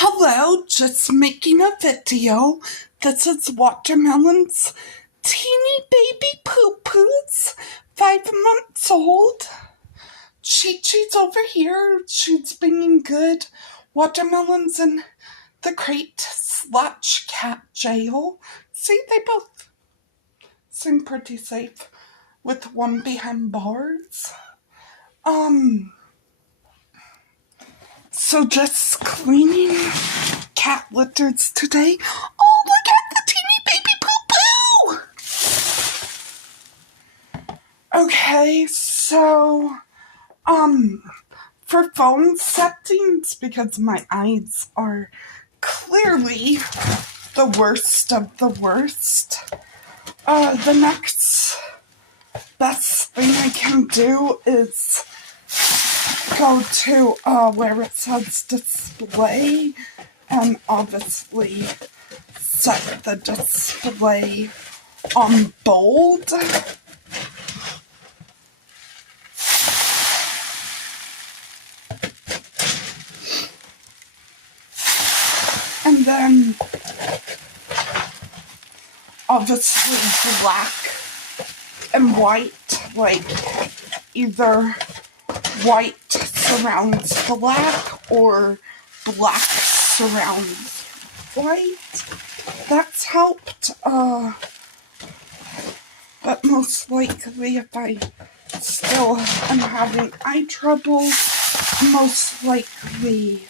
Hello, just making a video. This is Watermelon's teeny baby poo-poos, 5 months old. Chi-Chi's over here. She's being good. Watermelon's in the crate/cat jail. See, they both seem pretty safe with one behind bars. So just cleaning cat litters today. Oh, look at the teeny baby poo-poo! Okay, so, for phone settings, because my eyes are clearly the worst of the worst, the next best thing I can do is go to where it says display and obviously set the display on bold. And then obviously black and white, like either white surrounds black or black surrounds white. That's helped, but most likely if I still am having eye trouble, most likely,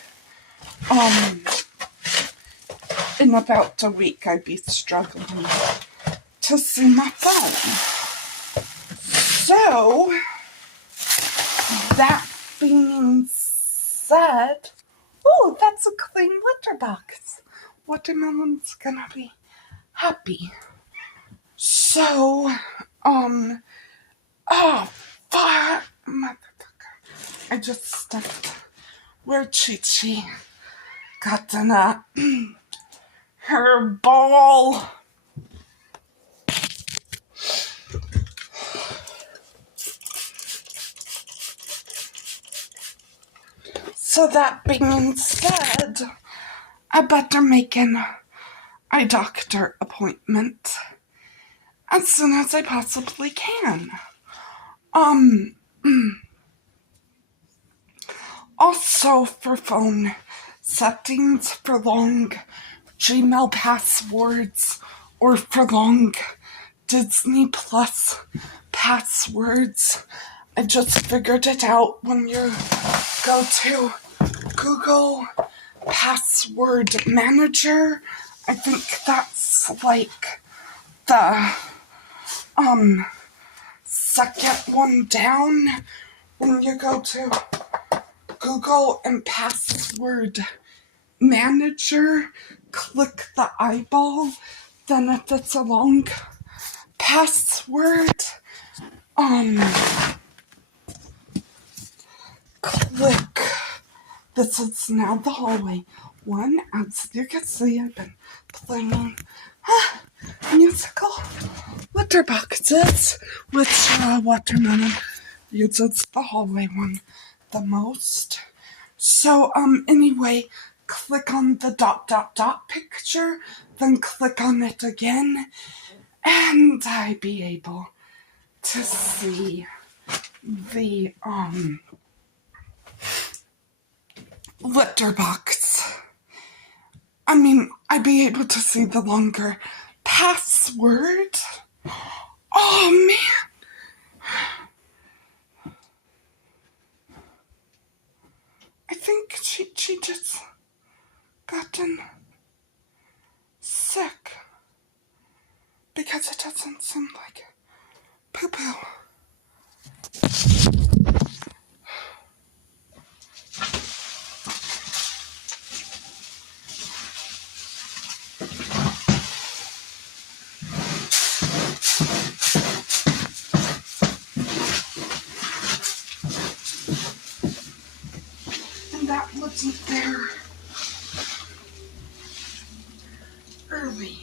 in about a week I'd be struggling to see my phone. So, that being said, oh, that's a clean litter box. Watermelon's gonna be happy. So, oh, fuck, motherfucker. I just stepped where Chi-Chi got in her ball. So that being said, I better make an eye doctor appointment as soon as I possibly can. Also for phone settings, for long Gmail passwords, or for long Disney Plus passwords, I just figured it out. When you go to Google Password Manager, I think that's like the second one down. When you go to Google and Password Manager, click the eyeball, then if it's a long password, click, this is now the hallway one. As you can see, I've been playing musical litter boxes, which Watermelon uses the hallway one the most. So, anyway, click on the ... picture, then click on it again, and I'd be able to see the, litter box. I mean, I'd be able to see the longer password. Oh, man. I think she just gotten sick, because it doesn't seem like poo-poo. And that wasn't there early.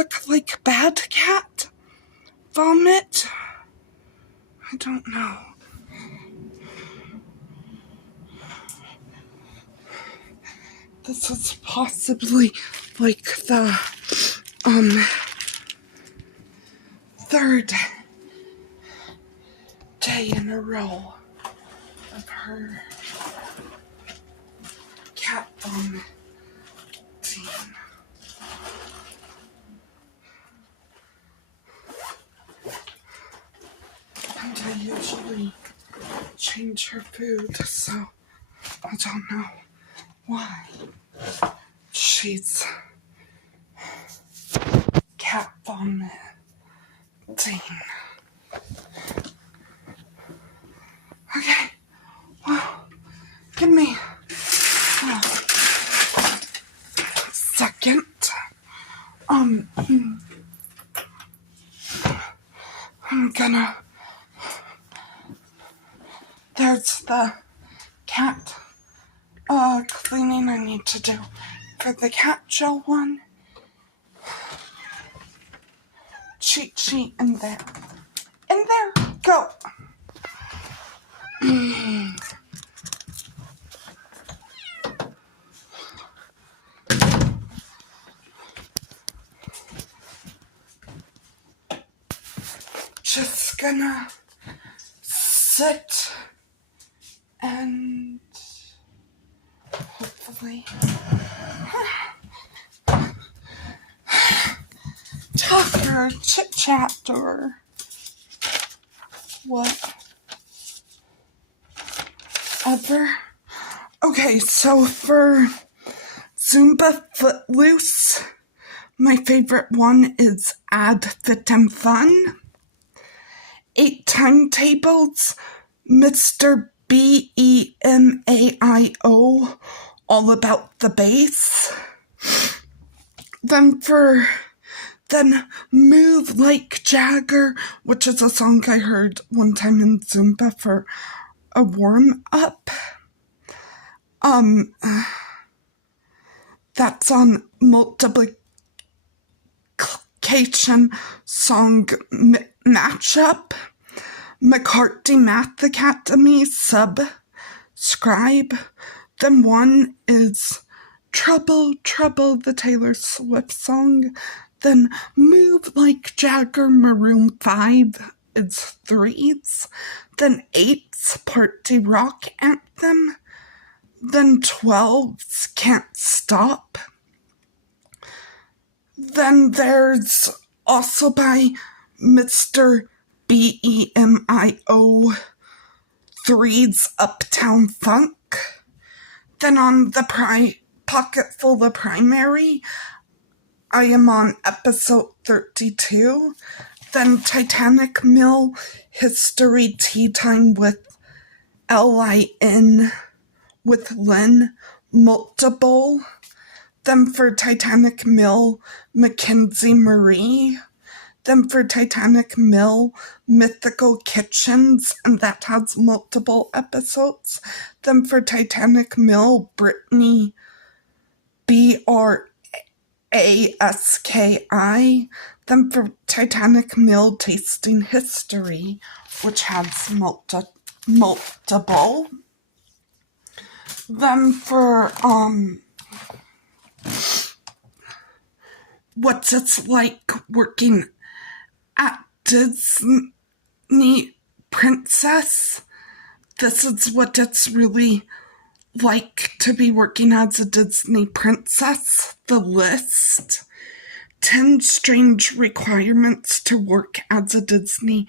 look like bad cat vomit? I don't know. This is possibly like the third day in a row of her cat vomiting. And I usually change her food, so I don't know why she's cat vomiting. Okay, well, give me a second. I'm gonna, there's the cat cleaning I need to do for the cat gel one. Cheat sheet in there. In there, go. Just gonna sit and hopefully talk or chit chat or whatever. Okay, so for Zumba Footloose, my favorite one is Add Fit and Fun. 8 Timetables, Mr. BEMAIO, All About the Bass. Then Move Like Jagger, which is a song I heard one time in Zumba for a warm-up. That's on multiplication song matchup. McCarthy Math Academy subscribe. Then one is Trouble, Trouble, the Taylor Swift song. Then Move Like Jagger, Maroon 5 is 3s. Then 8's Party Rock Anthem. Then 12's Can't Stop. Then there's also by Mr. BEMIO 3's Uptown Funk. Then on the Pocket Full of Primary, I am on episode 32. Then Titanic Mill History Tea Time with LIN with Lynn Multiple. Then for Titanic Mill, Mackenzie Marie. Then for Titanic Mill, Mythical Kitchens, and that has multiple episodes. Then for Titanic Mill, Brittany BRASKI. Then for Titanic Mill, Tasting History, which has multiple. Then for What's It's Like Working at Disney Princess. This is what it's really like to be working as a Disney princess. The list. 10 strange requirements to work as a Disney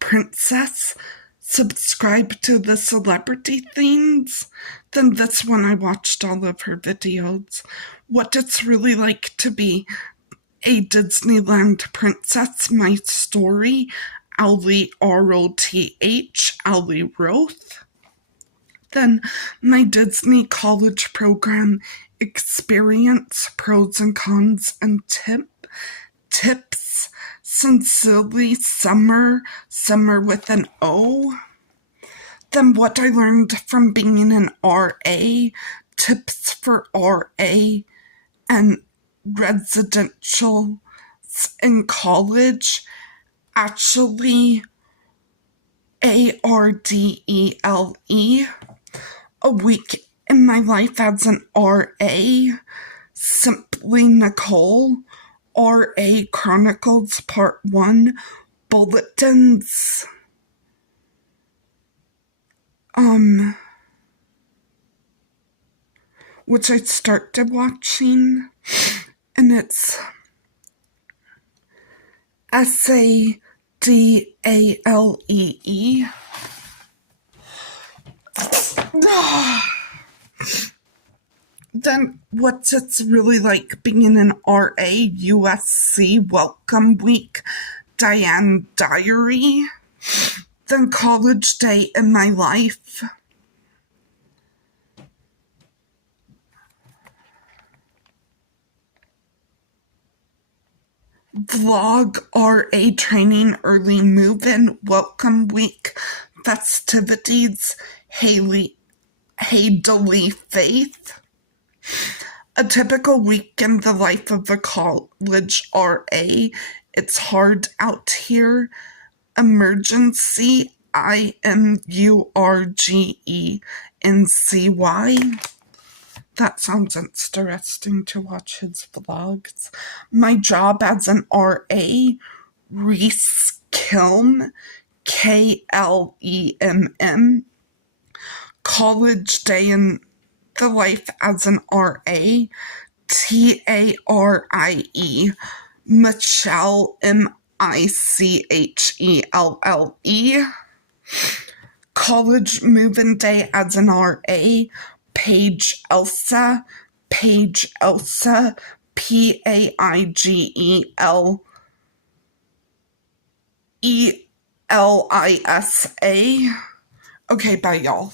princess. Subscribe to the celebrity themes. Then this one, I watched all of her videos. What it's really like to be a Disneyland princess, my story, Owlie ROTH, Owlie Roth. Then my Disney college program experience, pros and cons, and tips. Sincerely, Summer with an O. Then what I learned from being an RA, tips for RA and residential weeks in college, actually ARDELE, a week in my life as an RA, simply Nicole, RA Chronicles Part 1, bulletins, which I started watching, and it's SADALEE. Then what's it's really like being an RA USC Welcome Week, Diane Diary, then college day in my life. Vlog RA training early move-in welcome week festivities Haley Faith. A typical week in the life of a college RA. It's hard out here. Emergency IMURGENCY. That sounds interesting to watch his vlogs. My job as an RA, Reese Kilm, KLEMM. College day in the life as an RA, TARIE, Michelle, MICHELLE. College move-in day as an RA, Paige Elsa, PAIGELSA. Okay, bye y'all.